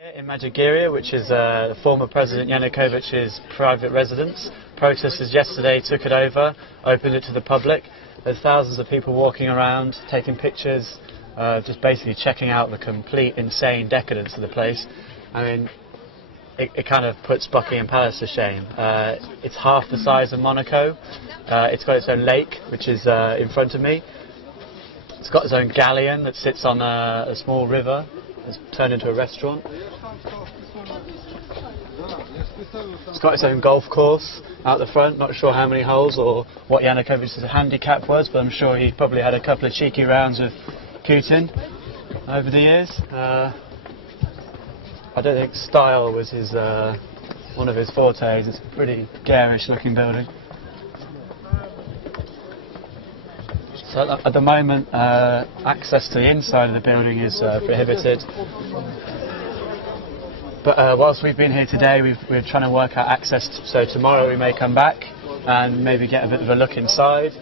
In Medjugorje, which is former President Yanukovych's private residence, protesters yesterday took it over, opened it to the public. There's thousands of people walking around, taking pictures, just basically checking out the complete insane decadence of the place. I mean, it kind of puts Buckingham Palace to shame. It's half the size of Monaco. It's got its own lake, which is in front of me. It's got its own galleon that sits on a small river. It's turned into a restaurant. It's got its own golf course out the front. Not sure how many holes or what Yanukovych's handicap was, but I'm sure he probably had a couple of cheeky rounds with Putin over the years. I don't think style was his one of his fortes. It's a pretty garish looking building. So at the moment, access to the inside of the building is prohibited. But whilst we've been here today, we're trying to work out access. So tomorrow we may come back and maybe get a bit of a look inside.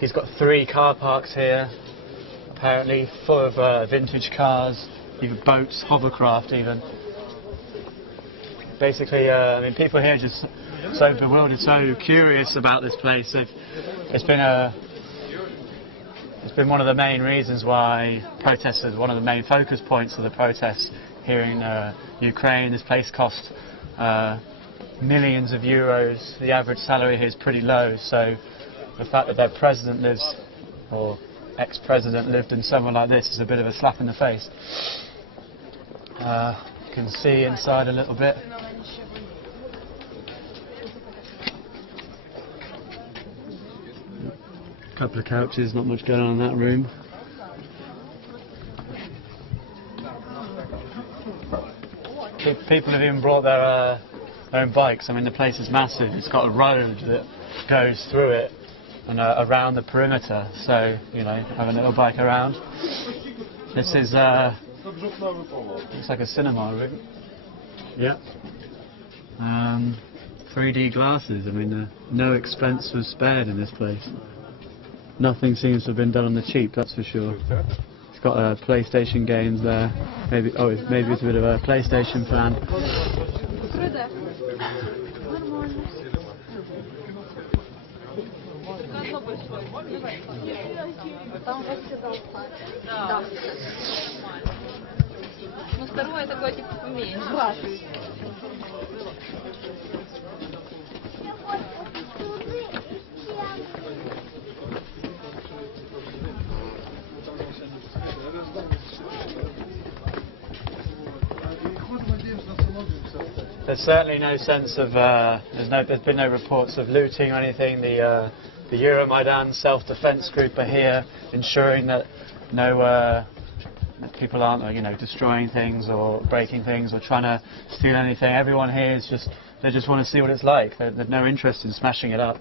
He's got 3 car parks here, apparently full of vintage cars, even boats, hovercraft even. Basically, I mean, people here are just so bewildered, so curious about this place. It's been one of the main reasons why protesters, one of the main focus points of the protests here in Ukraine. This place costs millions of euros. The average salary here is pretty low, so the fact that their president lives, or ex-president lived in somewhere like this, is a bit of a slap in the face. You can see inside a little bit. A couple of couches, not much going on in that room. People have even brought their own bikes. I mean, the place is massive. It's got a road that goes through it and around the perimeter. So, you know, have a little bike around. This is looks like a cinema room. Yeah. 3D glasses. I mean, no expense was spared in this place. Nothing seems to have been done on the cheap, that's for sure. It's got PlayStation games there. Maybe it's a bit of a PlayStation fan. There's certainly no sense of, there's been no reports of looting or anything. The Euromaidan self-defense group are here ensuring that no people aren't, destroying things or breaking things or trying to steal anything. Everyone here is they just want to see what it's like. There's no interest in smashing it up.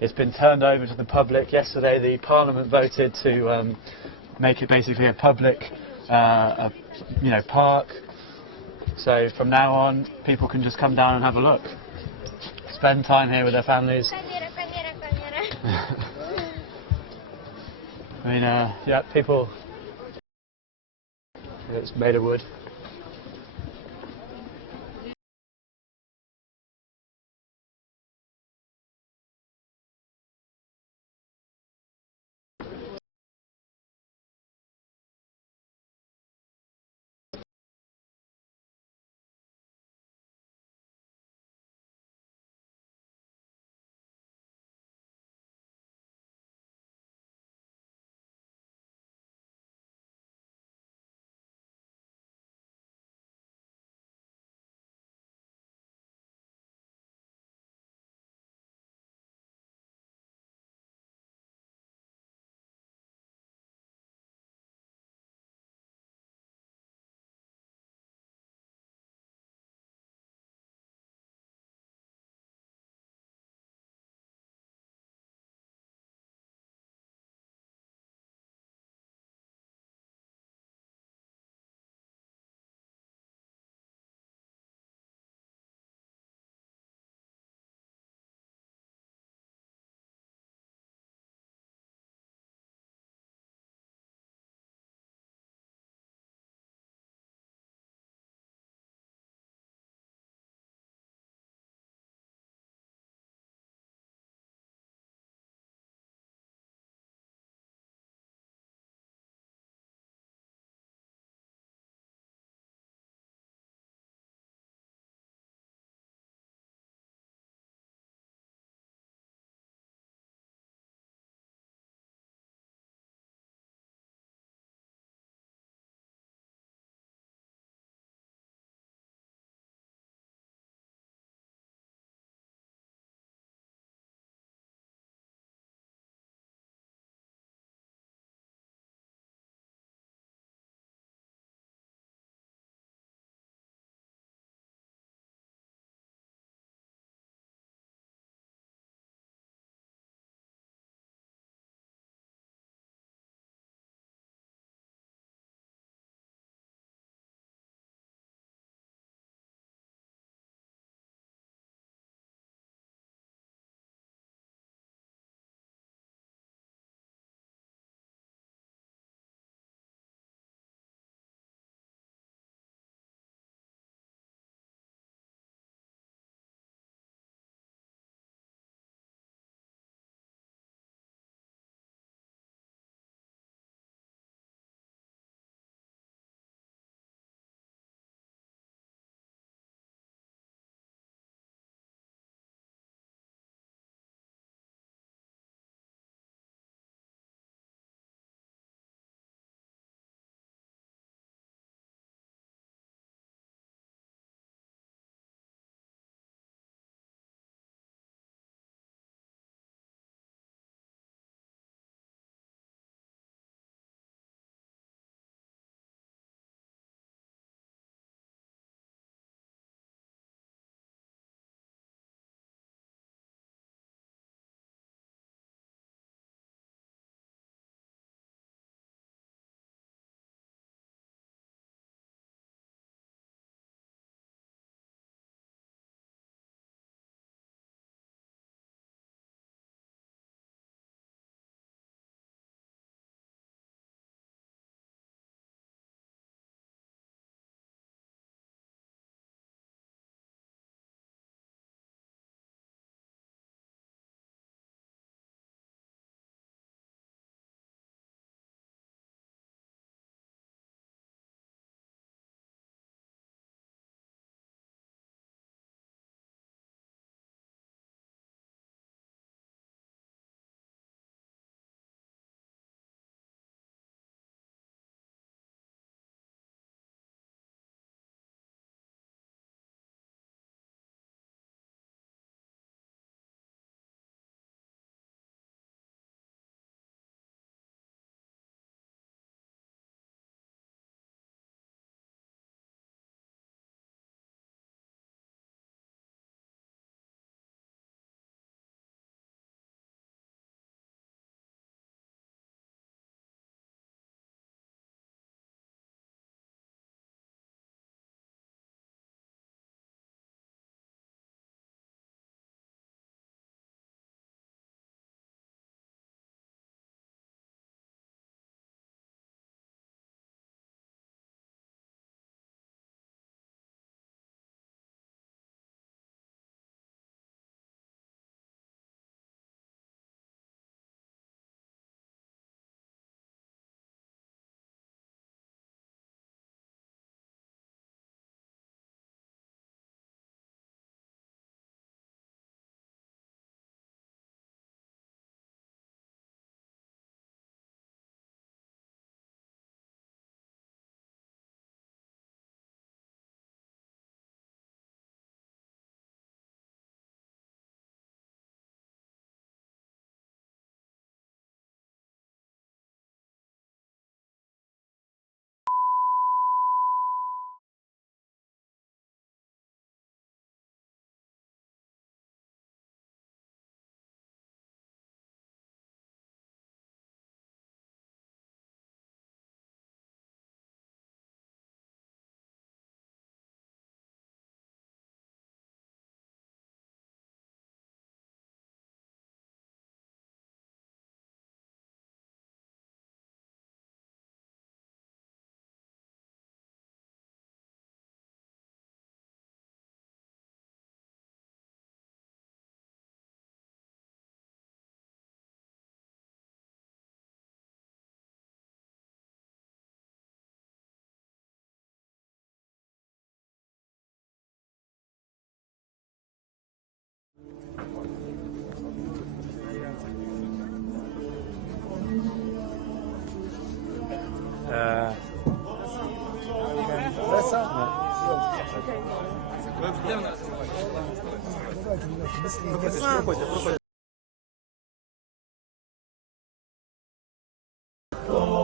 It's been turned over to the public. Yesterday the Parliament voted to make it basically a public park. So from now on, people can just come down and have a look. Spend time here with their families. I mean, people... It's made of wood.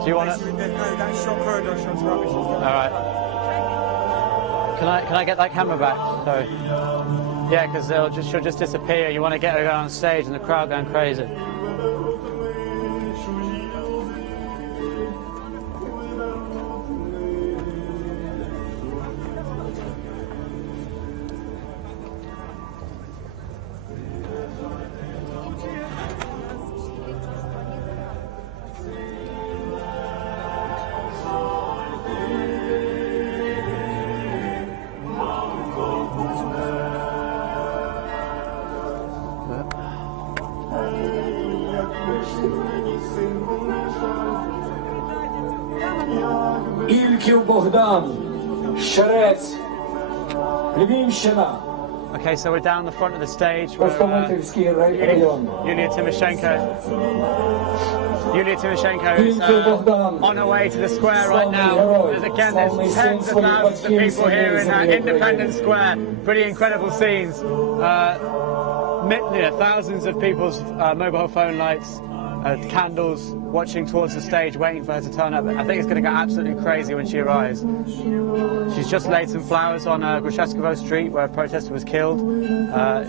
Do you want to? No, that's your corridor, shot's rubbish. All right. Can I get that camera back? Sorry. Yeah, because she'll just disappear. You want to get her on stage and the crowd going crazy. Ільків Богдан, Щерець, Львівщина. Okay, so we're down the front of the stage where Костомитівський район. Yulia Tymoshenko is on her way to the square right now. As again, there's tens of thousands of people here in Independence Square. Pretty incredible scenes. Thousands of people's mobile phone lights, candles, watching towards the stage, waiting for her to turn up. I think it's going to go absolutely crazy when she arrives. She's just laid some flowers on Grushevskovo Street where a protester was killed.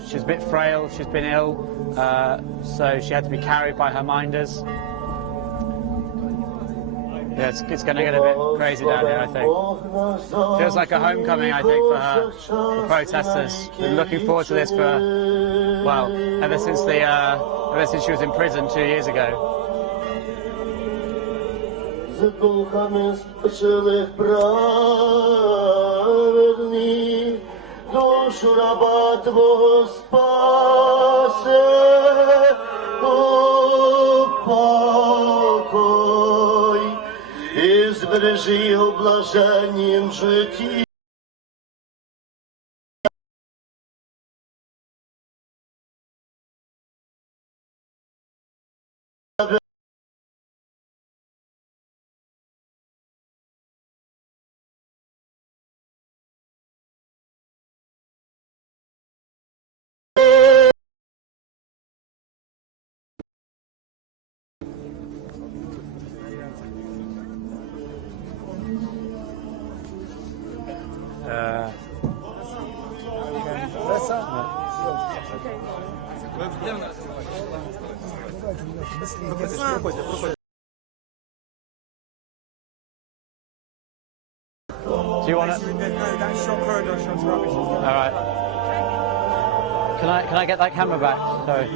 She's a bit frail, she's been ill, so she had to be carried by her minders. Yeah, it's going to get a bit crazy down here, I think. Feels like a homecoming, I think, for her, the protesters. Been looking forward to this for, well, ever since she was in prison 2 years ago. Збережи його блаженнім житті. Do you want to? No, that's your corridor, shot's rubbish. All right. Can I get that camera back? Sorry.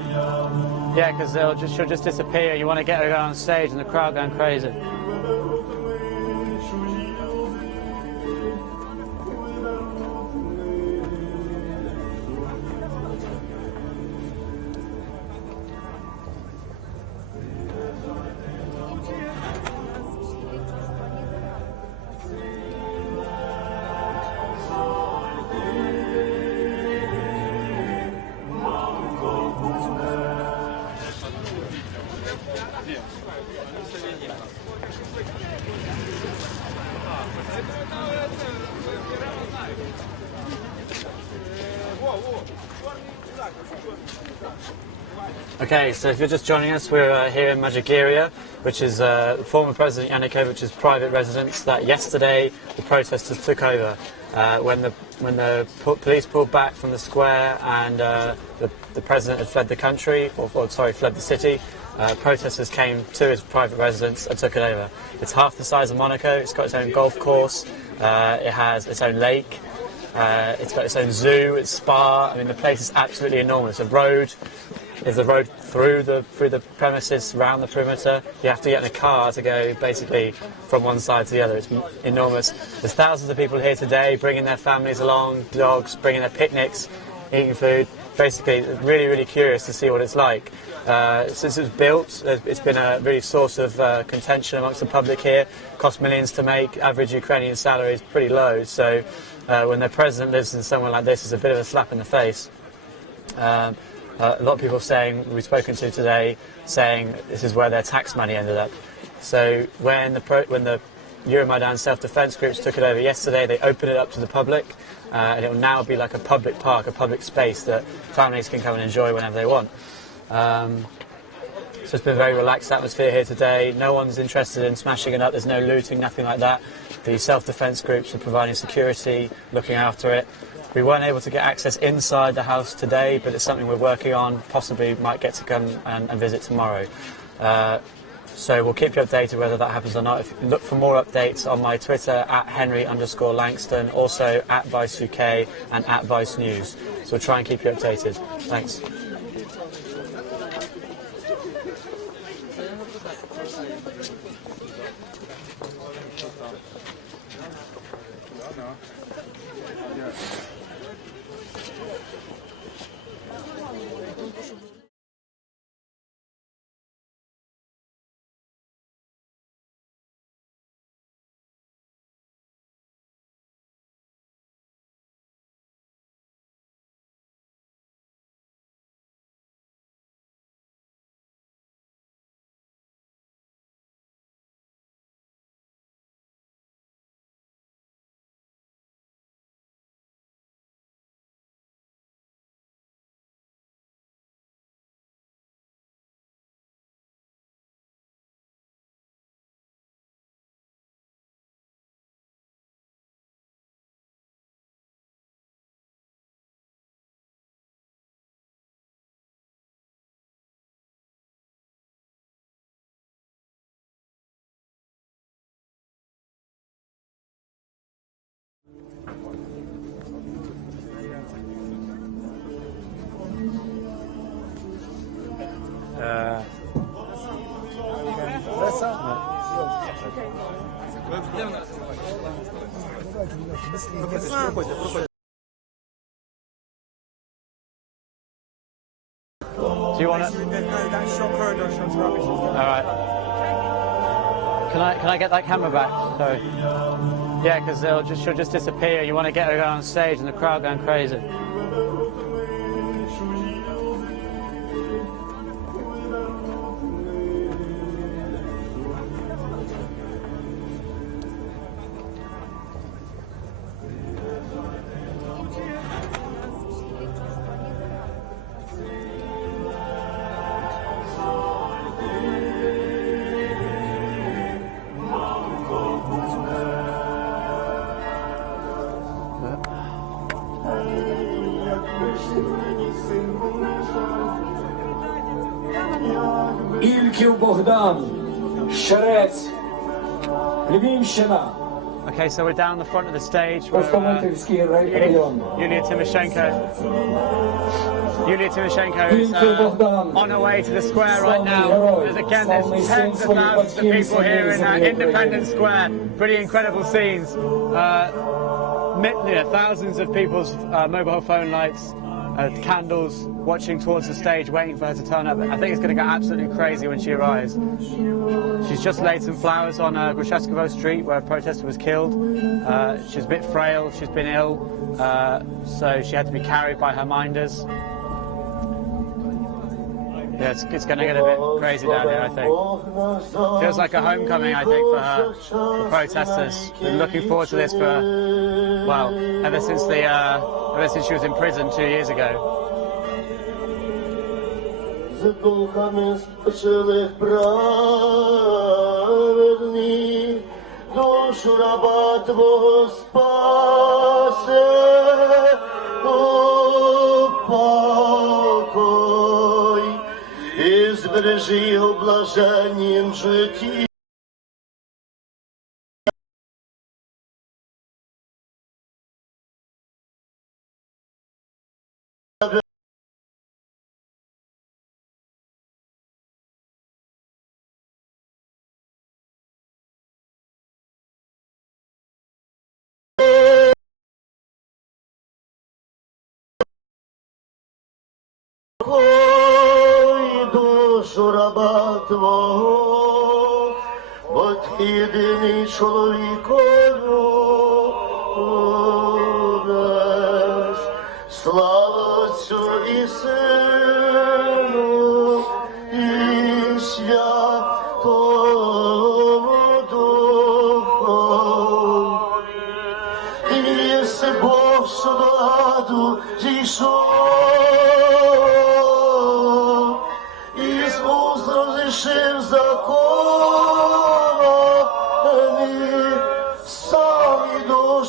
Yeah, because she'll just disappear. You want to get her on stage and the crowd going crazy. Okay, so if you're just joining us, we're here in Medjugorje, which is former President Yanukovych's private residence that yesterday the protesters took over. When the police pulled back from the square and the president had fled the country, fled the city, protesters came to his private residence and took it over. It's half the size of Monaco, it's got its own golf course, it has its own lake, it's got its own zoo, its spa. I mean, the place is absolutely enormous. There's a road through the premises, around the perimeter. You have to get in a car to go basically from one side to the other. It's enormous. There's thousands of people here today, bringing their families along, dogs, bringing their picnics, eating food. Basically, really, really curious to see what it's like. Since it was built, it's been a really source of contention amongst the public here. Cost millions to make. Average Ukrainian salary is pretty low. So when their president lives in somewhere like this, it's a bit of a slap in the face. A lot of people saying, we've spoken to today, saying this is where their tax money ended up. So when the Euromaidan self-defense groups took it over yesterday, they opened it up to the public, and it will now be like a public park, a public space that families can come and enjoy whenever they want. So it's been a very relaxed atmosphere here today. No one's interested in smashing it up. There's no looting, nothing like that. The self-defense groups are providing security, looking after it. We weren't able to get access inside the house today, but it's something we're working on. Possibly might get to come and visit tomorrow. So we'll keep you updated whether that happens or not. If you look for more updates on my Twitter at Henry_Langston, also at Vice UK and at Vice News. So we'll try and keep you updated. Thanks. Do you want it? No, that's your corridor, show's rubbish. All right. Can I get that camera back? Sorry. Yeah, because she'll just disappear. You want to get her on stage and the crowd going crazy. Ільків Богдан, Шерець, Львівщина. Okay, so we're down the front of the stage where Костомитівський район. Yulia Tymoshenko is on her way to the square right now. There's again, there's tens of thousands of people here in Independence Square. Pretty incredible scenes. Thousands of people's mobile phone lights, candles, watching towards the stage, waiting for her to turn up. I think it's going to go absolutely crazy when she arrives. She's just laid some flowers on Grushevskovo Street where a protester was killed. She's a bit frail, she's been ill, so she had to be carried by her minders. Yeah, it's going to get a bit crazy down here, I think. Feels like a homecoming, I think, for her, the protesters. Been looking forward to this for, well, ever since she was in prison 2 years ago. З духами спочилих праведних, душу раба Твого спасе, упокой, і збережи його блаженнім житті. Ой, душу раба Твого, бо Ти єдиний чоловікові наш. Слава Отцю і Сину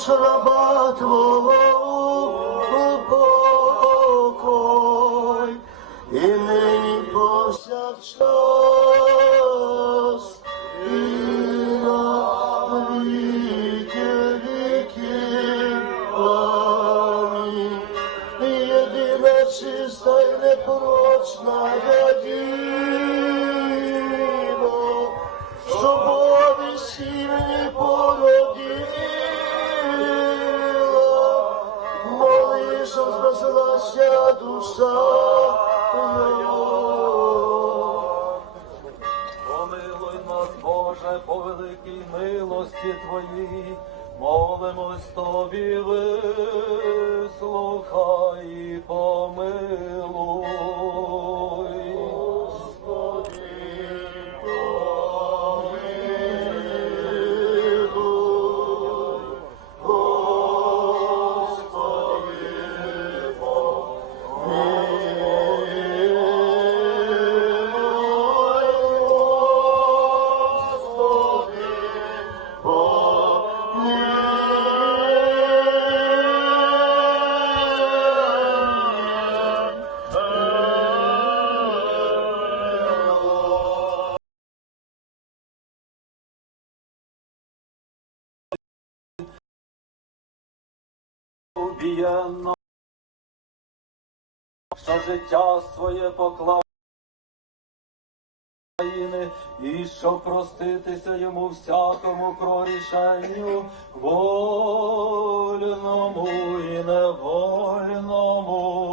душу раба Твого упокой, і нині повсякчас, і на віки віків. Амінь. Єдина чиста й непорочна Діво, що Бові сім'ї породила, моли, щоб збереглася душа його. Помилуй нас, Боже, по великій милості Твоїй, молимось Тобі, вислухай і помилуй. Убієнно, що життя своє поклав і щоб проститися йому всякому прорішенню, вольному і невольному.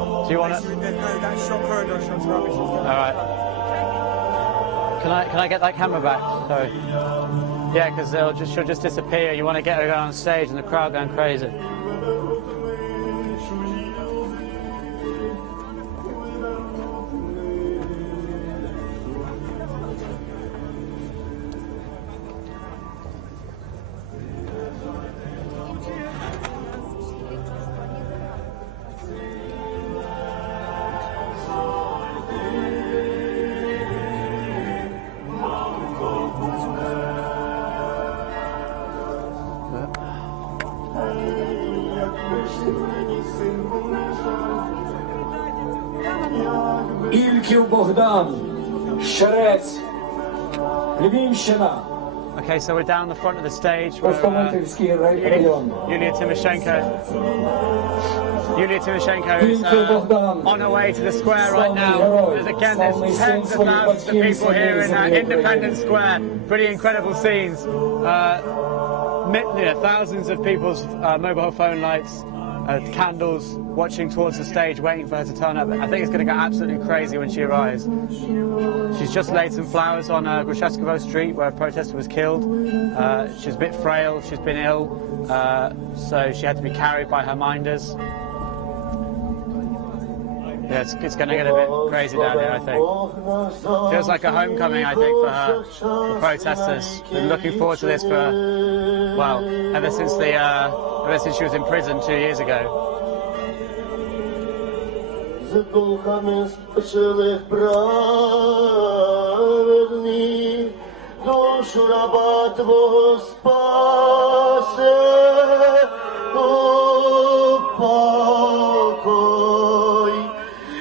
Do you want it? No, that's your corridor, Sean's rubbish. All right. Can I get that camera back? Sorry. Yeah, because she'll just disappear. You want to get her on stage and the crowd going crazy. Ільків Богдан, Щерець, Львівщина, Okay, so we're down the front of the stage where Пустомитівський район. Yulia Tymoshenko is on her way to the square right now. As again, there's tens of thousands of people here in Independence Square. Pretty incredible scenes. Thousands of people's mobile phone lights, candles, watching towards the stage, waiting for her to turn up. I think it's going to go absolutely crazy when she arrives. She's just laid some flowers on Grushevskovo Street where a protester was killed. She's a bit frail, she's been ill, so she had to be carried by her minders. Yeah, it's going to get a bit crazy down here, I think. Feels like a homecoming, I think, for her, the protesters. Been looking forward to this for, well, ever since she was in prison 2 years ago. З духами спочилих праведних, душу раба Твого спасе, упокой,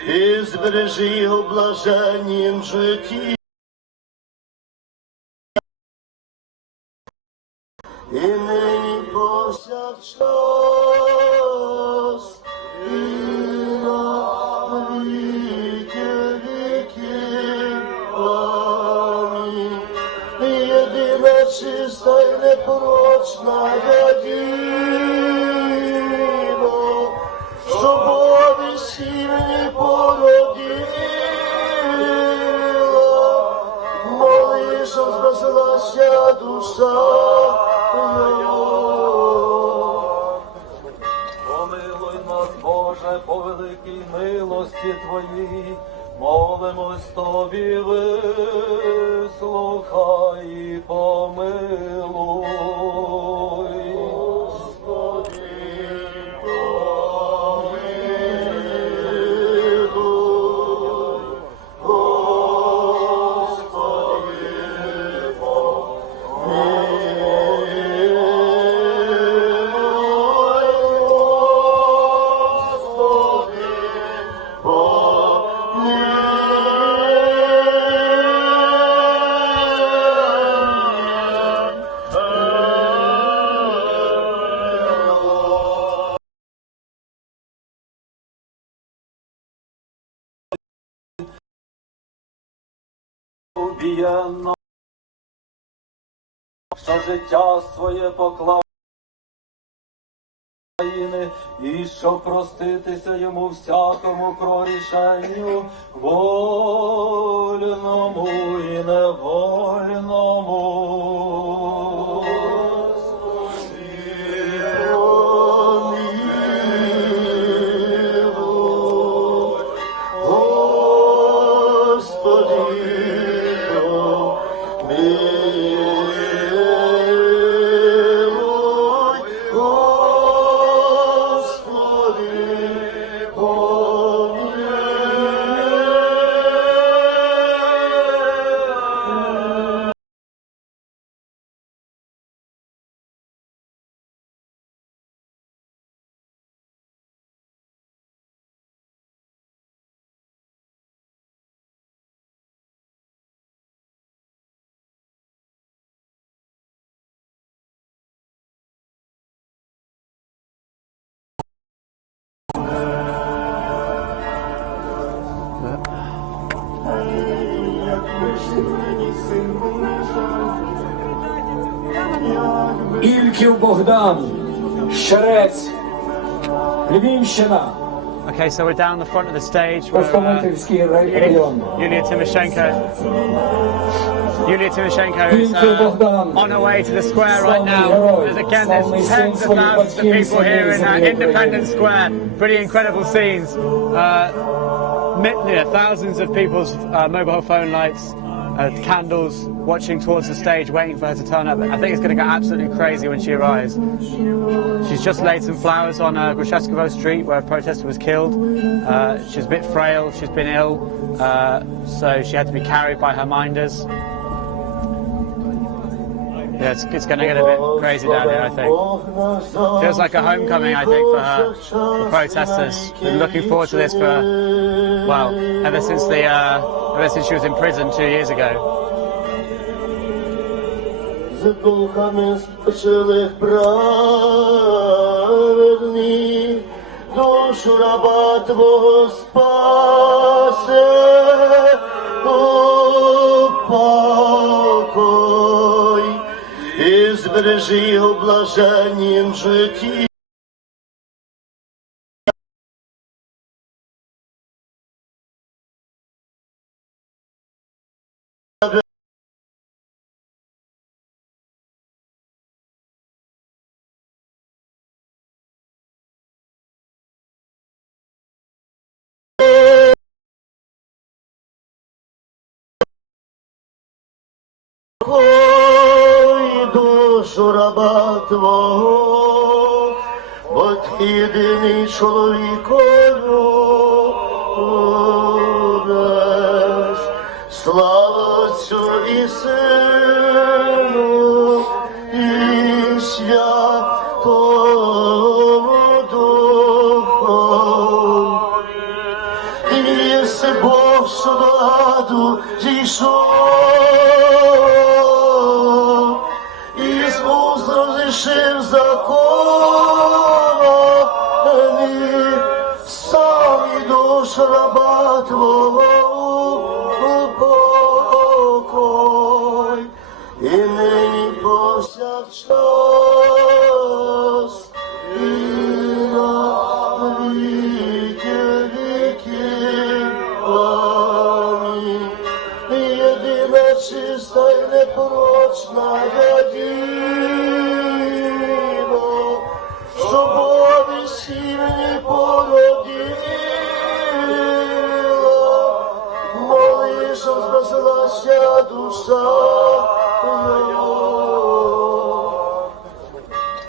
і збережи його в блаженнім житті. І нині повсякчас, і на віки віків. Амінь. Єдина чиста й непорочна Діво, що Богові сім'ї породила, моли, щоб спаслася душа. Помилуй нас, Боже, по великій милості Твоїй, молимось Тобі, вислухай і помилуй. Господи, помилуй. Господи, убієнно, що життя своє поклав і щоб проститися йому всякому прорішенню, вольному і невольному. Ільків Богдан, Щерець, Львівщина, Okay, so we're down the front of the stage where Пустомитівський район. Yulia Tymoshenko is on her way to the square right now. As again, there's tens of thousands of people here in Independence Square. Pretty incredible scenes. Thousands of people's mobile phone lights, candles, watching towards the stage, waiting for her to turn up. I think it's going to go absolutely crazy when she arrives. She's just laid some flowers on Grushevskovo Street where a protester was killed. She's a bit frail, she's been ill, so she had to be carried by her minders. Yeah, it's going to get a bit crazy down here, I think. Feels like a homecoming, I think, for her, the protesters. Been looking forward to this for, well, ever since she was in prison 2 years ago. З духами спочилих праведних, душу раба Твого спасе, упокой, і збережи його в блаженнім житті. Ой, душу раба Твого, бо Ти єдиний чоловікою будеш. Слава Отцю і Сину, і Святому Духу. І єси Бог, що до аду зійшов, розрішив закони, сам і душу раба Твого упокой, і нині повсякчас, і на віки віків. Амінь. Єдина чиста й непорочна Діво, що Бові сім'ї породила, моли, щоб спаслася душа його.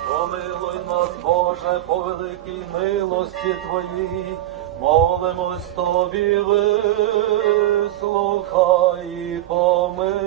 Помилуй нас, Боже, по великій милості Твоїй, молимось Тобі, вислухай і помилуй.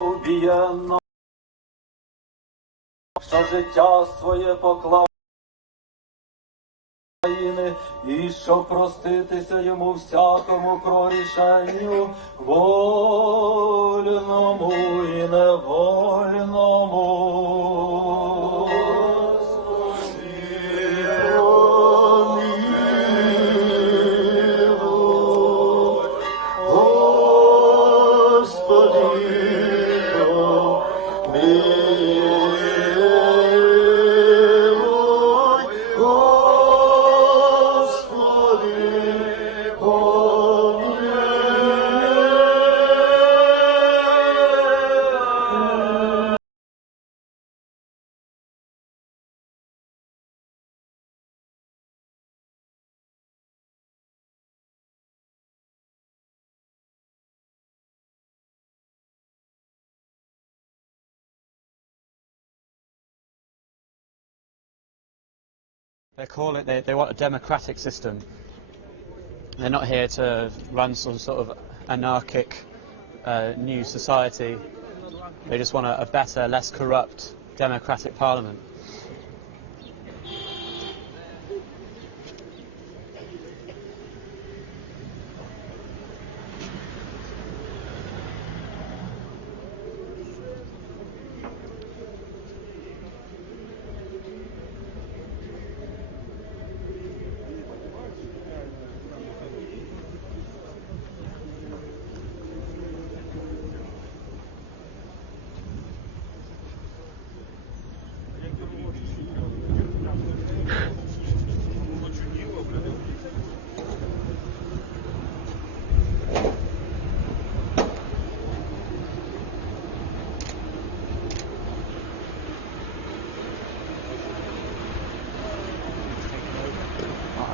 Убієнно, що життя своє поклав і щоб проститися йому всякому прорішенню, вольному і невольному. They want a democratic system. They're not here to run some sort of anarchic new society. They just want a better, less corrupt, democratic parliament.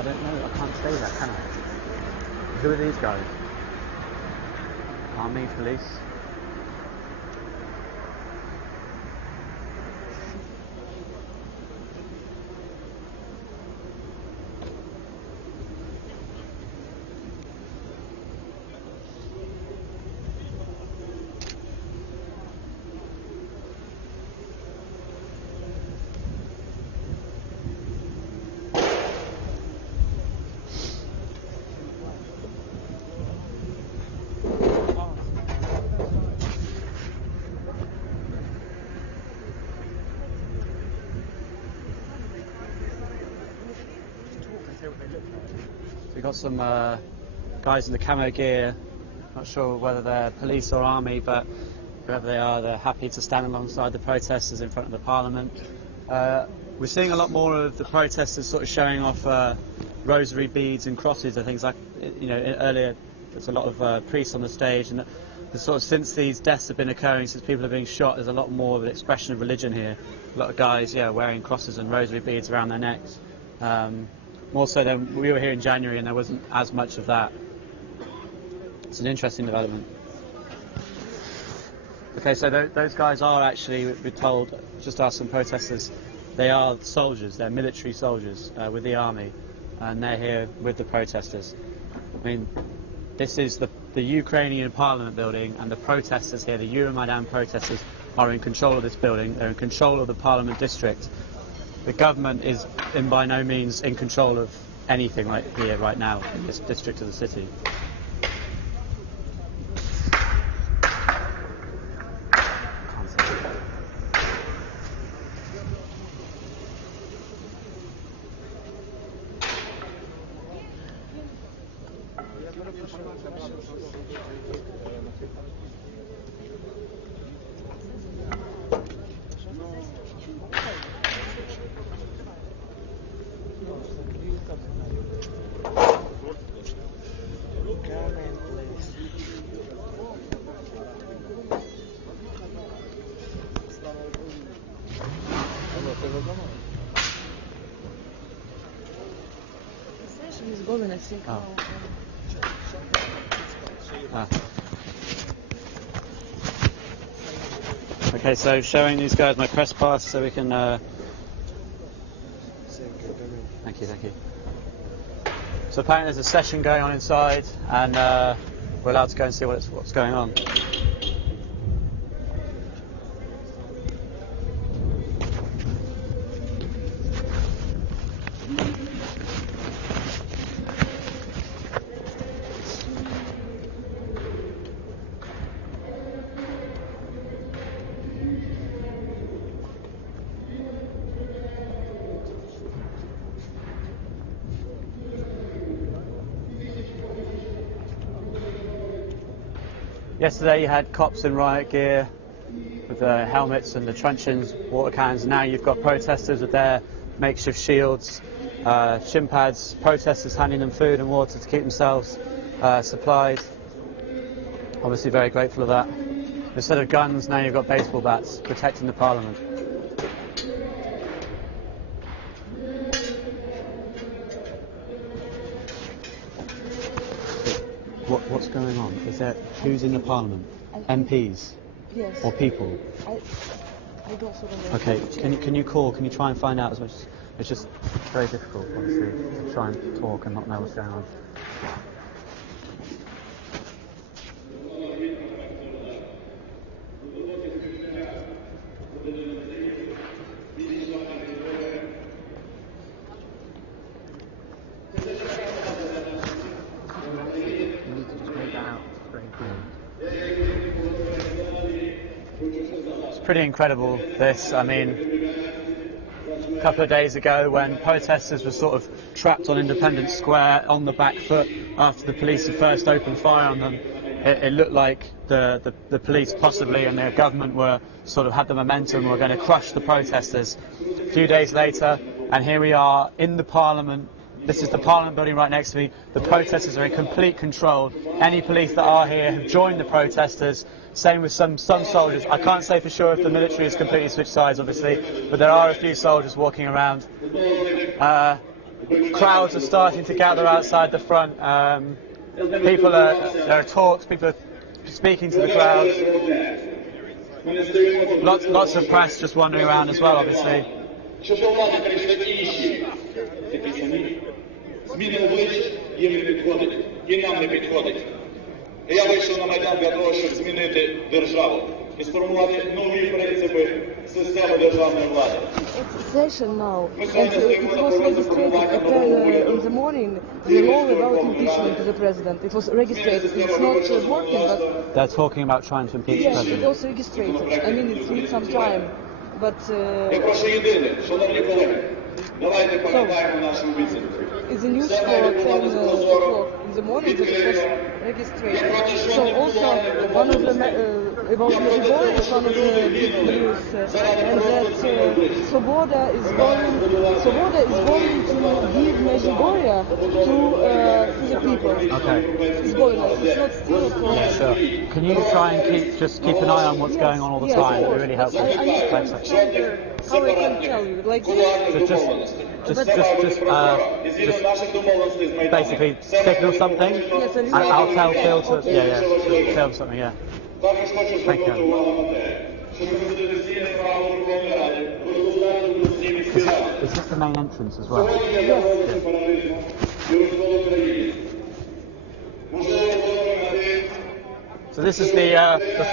I don't know. I can't say that, can I? Who are these guys? Army, police? We've got some guys in the camo gear, not sure whether they're police or army, but whoever they are, they're happy to stand alongside the protesters in front of the Parliament. We're seeing a lot more of the protesters sort of showing off rosary beads and crosses and things like, you know, earlier there's a lot of priests on the stage, and sort of since these deaths have been occurring, since people are being shot, there's a lot more of an expression of religion here. A lot of guys, yeah, wearing crosses and rosary beads around their necks. More so than we were here in January, and there wasn't as much of that. It's an interesting development. Okay, so those guys are actually, we're told, just asked some protesters, they are soldiers, they're military soldiers with the army, and they're here with the protesters. I mean, this is the Ukrainian Parliament building, and the protesters here, the Euromaidan protesters, are in control of this building, they're in control of the Parliament district. The government is by no means in control of anything right here, right now, in this district of the city. Oh. Okay, so showing these guys my press pass so we can thank you. So apparently there's a session going on inside, and we're allowed to go and see what's going on. Yesterday you had cops in riot gear with the helmets and the truncheons, water cannons. Now you've got protesters with their makeshift shields, shin pads, protesters handing them food and water to keep themselves supplied. Obviously very grateful of that. Instead of guns, now you've got baseball bats protecting the Parliament. What's going on? Is there who's in the Parliament? MPs? Yes. Or people? I don't sort of know. Okay, can you call? Can you try and find out as much? It's just very difficult, obviously, to try and talk and not know what's going on. Pretty incredible, this. I mean, a couple of days ago when protesters were sort of trapped on Independence Square on the back foot after the police had first opened fire on them, it looked like the police possibly and their government were sort of had the momentum, were going to crush the protesters. A few days later, and here we are in the Parliament. This is the Parliament building right next to me. The protesters are in complete control. Any police that are here have joined the protesters. Same with some soldiers. I can't say for sure if the military has completely switched sides, obviously, but there are a few soldiers walking around. crowds are starting to gather outside the front. There are talks, people are speaking to the crowds. Lots of press just wandering around as well, obviously. Щоб до влади прийшли інші, такі самі. Зміни облич їм не підходить, і нам не підходить. І я вийшов на Майдан для того, щоб змінити державу і сформувати нові принципи системи державної влади. It's session now, and it was registered in the morning, the law about impeachment to the president. It was registered. It's not working, but They're talking about trying to impeach the yes, it president. was registered. I mean, it needs some time, but Я прошу єдине, шановні колеги, давайте пам'ятаємо нашу обіцянку. it's a news for 10 o'clock in the morning that it was registered. So also one of the about Medjugorje is one of the big news, and that Svoboda is going to give Medjugorje to the people. Okay. It's going. It's not still for. Yeah, sure. Can you try and keep an eye on what's going on all the Yes, time? That'd be really helpful. I need to Thanks. understand how I can tell you. Like Just basically signal something. Yes, a little- I'll tell Phil to film something. Yeah. Також хочу Thank you. звернути увагу на те, що Конституційне право Верховної Ради розробляти Конституційні міські ради. Is this the main entrance as well? Сьогодні я заговорив сепаратизму і розколу країни. Можливо, подумати, So this is the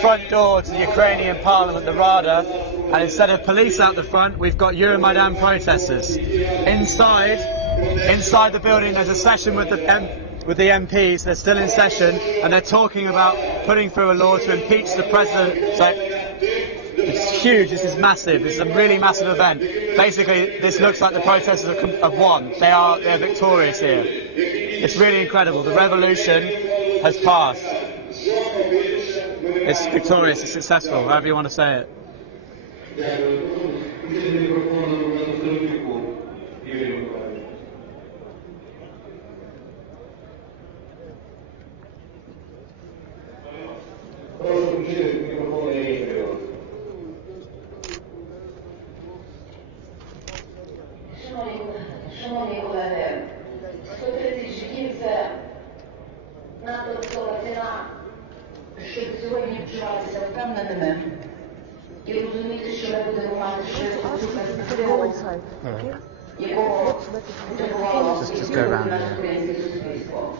front door to the Ukrainian parliament, the Rada, and instead of police out the front, we've got Euromaidan protesters. Inside the building, there's a session with the MPs. They're still in session, and they're talking about putting through a law to impeach the president. So it's huge. This is massive. This is a really massive event. Basically, this looks like the protesters have won. They're victorious here. It's really incredible. The revolution has passed. It's victorious, it's successful, however you want to say it. Шановні колеги, 130 життів – це надто висока ціна, щоб сьогодні почуватися впевненими і розуміти, що ми будемо мати ще цю перспективу, якого потребувало наше українське суспільство.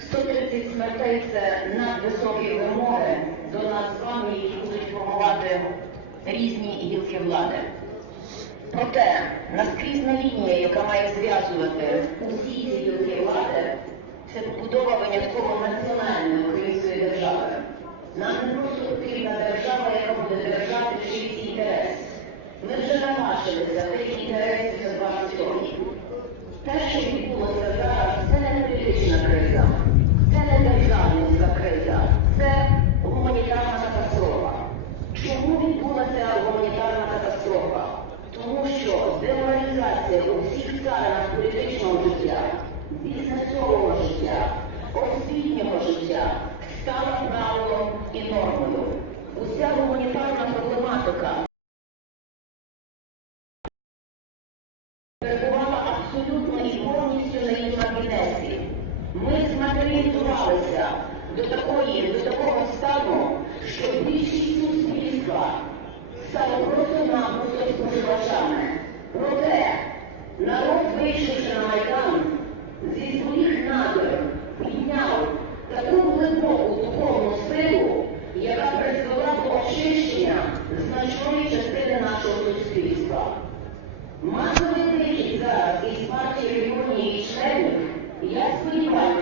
130 смертей – це надвисокі вимоги до нас з вами, які будуть формувати різні гілки влади. Проте наскрізна лінія, яка має зв'язувати усі ці гілки влади, це побудова винятково національної української держави. Нам не просто потрібна держава, яка буде держати чийсь інтерес. Ми вже наважилися тих інтересів за 20 років. Те, що відбулося зараз, це не політична криза, це не державницька криза, це гуманітарна катастрофа. Чому відбулася гуманітарна катастрофа? Тому що деморалізація у всіх сферах політичного життя, бізнесового життя, освітнього життя стала правилом і нормою. Уся гуманітарна проблематика перебувала абсолютно і повністю на її маргінесі. Ми зматеріалізувалися до такого стану, що більшість суспільства стало просто-напросто споживачами. Проте народ, вийшовши на Майдан, зі своїх надр підняв таку глибоку духовну силу, яка призвела до очищення значної частини нашого суспільства. Масовий вихід зараз із партії регіонів і членів, я сподіваюся,